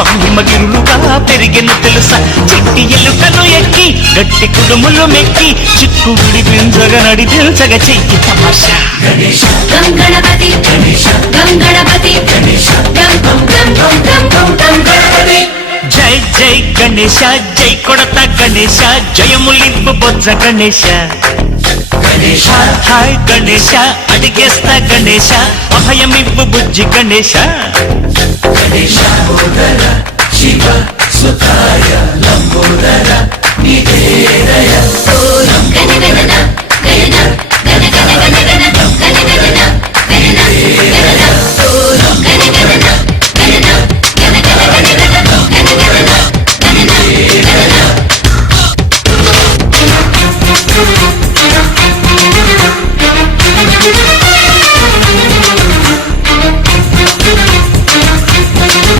మహిమగిరులుగా పెరిగిన తెలుసా చిట్టి ఎలుకను ఎక్కి గట్టి కుడుములు మెక్కి చిక్కు విడిపించగా నడిపించగ చెయ్యి తమాషా గణేశ గణపతి గణేశ గణపతి గణేశ గణపతి జై జై గణేశ జై కొడత గణేశ జయములింపు బొజ్జ గణేశ గణేశ హాయ్ గణేశ అడిగేస్తా గణేశ అభయమివ్వు బుజ్జి గణేశ గణేశ శివ సుతాయ లంబోదర